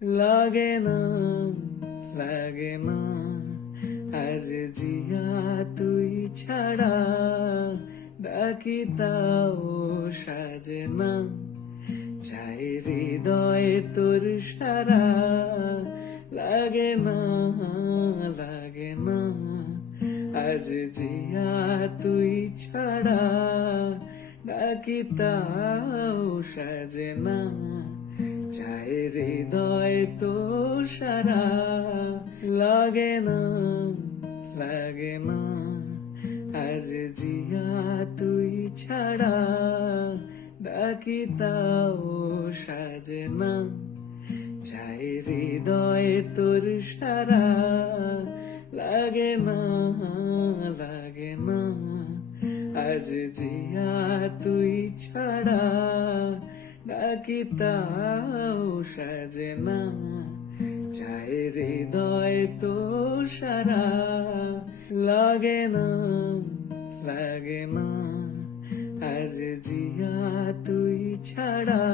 লাগে না, লাগে না, আজ জিয়া তুই ছাড়া, ডাকি তাও সাজে না, চাই হৃদয় তোর সারা, লাগে না, লাগে না, আজ জিয়া তুই ছাড়া, ডাকি তাও সাজে না, চাই হৃদয় তো সারা, লাগে না, লাগে না, আজ জিয়া তুই ছাড়া, ডাকি তাও সাজে না, চাই হৃদয় তোর সারা, লাগে না, লাগে না, আজ জিয়া তুই ছাড়া, ডাকি তাও সাজে না, চাই হৃদয় তো সারা, লাগে না, লাগে না, আজ জিয়া তুই ছাড়া।